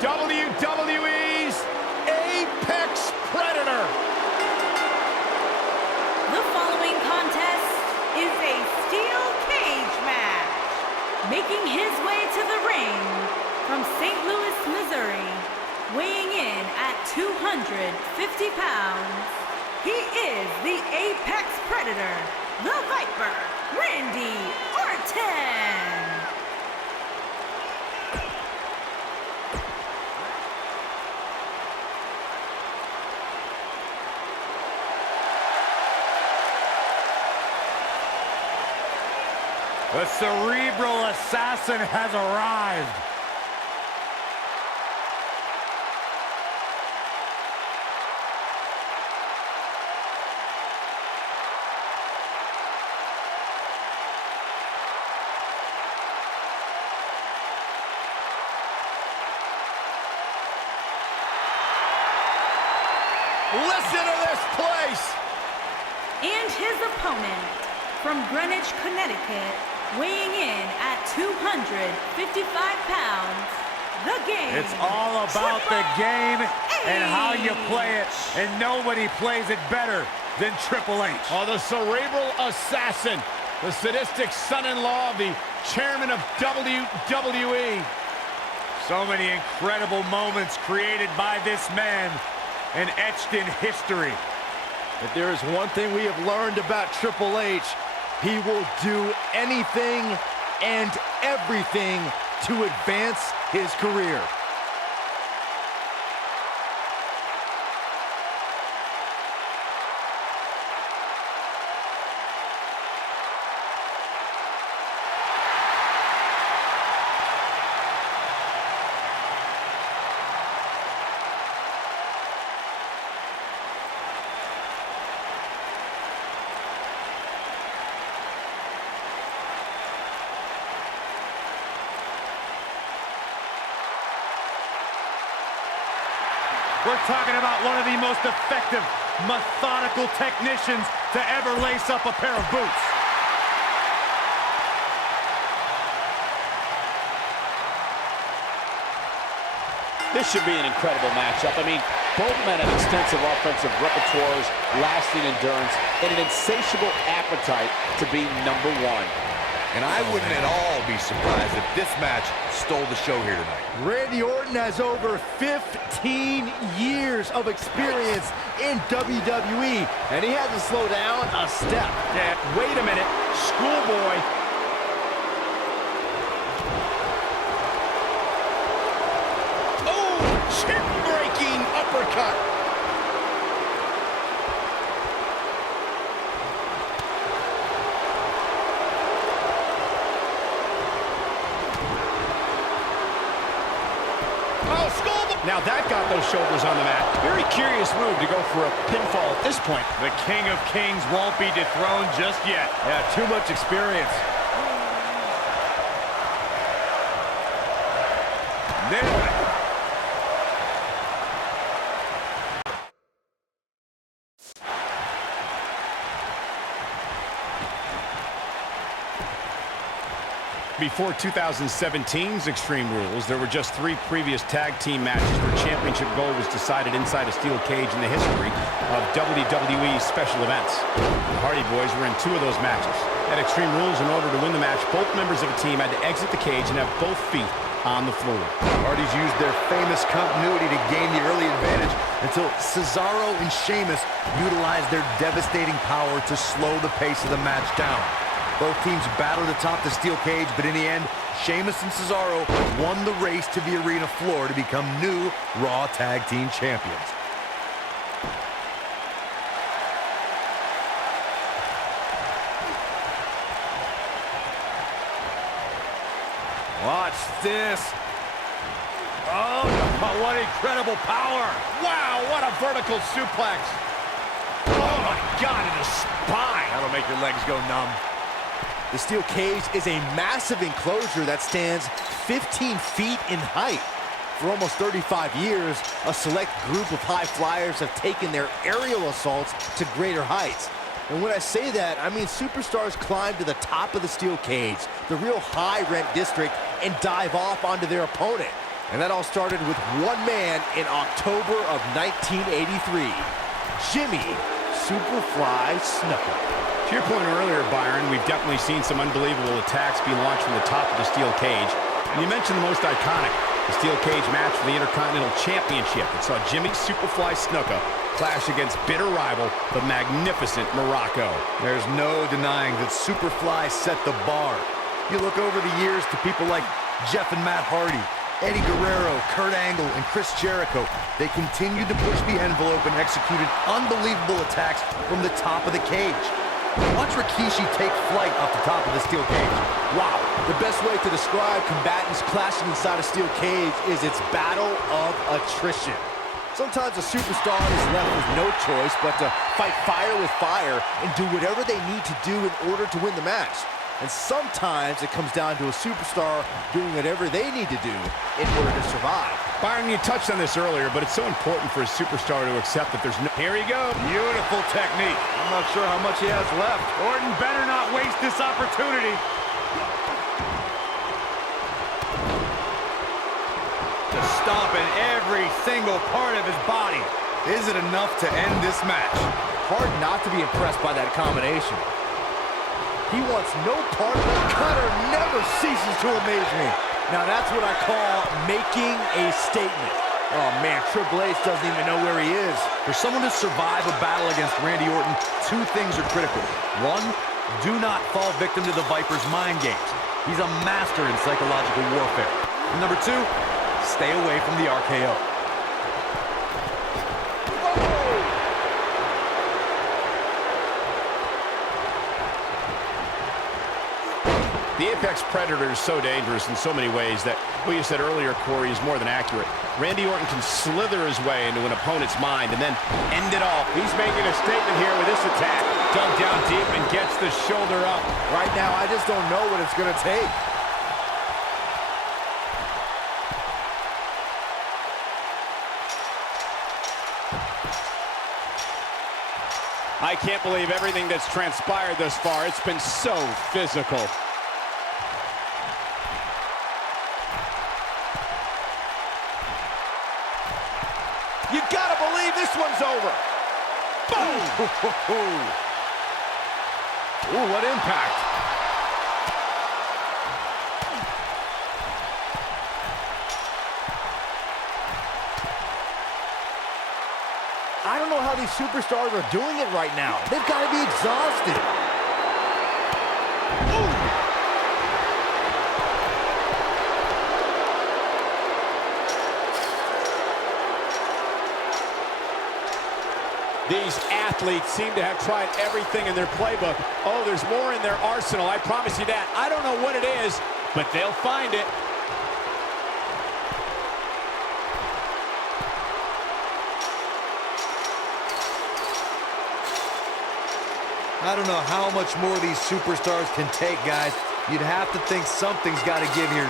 WWE's Apex Predator. The following contest is a steel cage match. Making his way to the ring from St. Louis, Missouri, weighing in at 250 pounds, he is the Apex Predator, the Viper, Randy Orton. The cerebral assassin has arrived. Listen to this place. And his opponent from Greenwich, Connecticut, weighing in at 255 pounds, the game. It's all about the game and how you play it, and nobody plays it better than Triple H. Oh, the cerebral assassin, the sadistic son-in-law of the chairman of WWE. So many incredible moments created by this man and etched in history. If there is one thing we have learned about Triple H, he will do anything and everything to advance his career. We're talking about one of the most effective, methodical technicians to ever lace up a pair of boots. This should be an incredible matchup. I mean, both men have extensive offensive repertoires, lasting endurance, and an insatiable appetite to be number one. And I wouldn't at all be surprised if this match stole the show here tonight. Randy Orton has over 15 years of experience in WWE, and he hasn't slowed down a step. Yeah, wait a minute, schoolboy. Oh, chin-breaking uppercut. Now that got those shoulders on the mat. Very curious move to go for a pinfall at this point. The King of Kings won't be dethroned just yet. Yeah, too much experience. Nailed it. Before 2017's Extreme Rules, there were just 3 previous tag team matches where championship gold was decided inside a steel cage in the history of WWE special events. The Hardy Boys were in 2 of those matches. At Extreme Rules, in order to win the match, both members of a team had to exit the cage and have both feet on the floor. The Hardys used their famous continuity to gain the early advantage until Cesaro and Sheamus utilized their devastating power to slow the pace of the match down. Both teams battled atop the steel cage, but in the end, Sheamus and Cesaro won the race to the arena floor to become new Raw Tag Team Champions. Watch this. Oh, what incredible power. Wow, what a vertical suplex. Oh my God, in the spine. That'll make your legs go numb. The steel cage is a massive enclosure that stands 15 feet in height. For almost 35 years, a select group of high flyers have taken their aerial assaults to greater heights. And when I say that, I mean superstars climb to the top of the steel cage, the real high-rent district, and dive off onto their opponent. And that all started with one man in October of 1983, Jimmy Superfly Snuka. To your point earlier, Byron, we've definitely seen some unbelievable attacks be launched from the top of the steel cage. And you mentioned the most iconic, the steel cage match for the Intercontinental Championship that saw Jimmy Superfly Snuka clash against bitter rival, the magnificent Morocco. There's no denying that Superfly set the bar. You look over the years to people like Jeff and Matt Hardy, Eddie Guerrero, Kurt Angle, and Chris Jericho. They continued to push the envelope and executed unbelievable attacks from the top of the cage. Watch Rikishi take flight off the top of the steel cage. Wow, the best way to describe combatants clashing inside a steel cage is its battle of attrition. Sometimes a superstar is left with no choice but to fight fire with fire and do whatever they need to do in order to win the match. And sometimes it comes down to a superstar doing whatever they need to do in order to survive. Byron, you touched on this earlier, but it's so important for a superstar to accept that there's no... Here you go. Beautiful technique. I'm not sure how much he has left. Orton better not waste this opportunity. Just stomping every single part of his body. Is it enough to end this match? Hard not to be impressed by that combination. He wants no part of it. Cutter never ceases to amaze me. Now that's what I call making a statement. Oh man, Triple H doesn't even know where he is. For someone to survive a battle against Randy Orton, two things are critical. One, do not fall victim to the Viper's mind games. He's a master in psychological warfare. And number two, stay away from the RKO. The Apex Predator is so dangerous in so many ways that what you said earlier, Corey, is more than accurate. Randy Orton can slither his way into an opponent's mind and then end it all. He's making a statement here with this attack. Dug down deep and gets the shoulder up. Right now, I just don't know what it's going to take. I can't believe everything that's transpired thus far. It's been so physical. You gotta believe this one's over. Boom! Ooh, what impact. I don't know how these superstars are doing it right now. They've got to be exhausted. These athletes seem to have tried everything in their playbook. Oh, there's more in their arsenal, I promise you that. I don't know what it is, but they'll find it. I don't know how much more these superstars can take, guys. You'd have to think something's got to give here.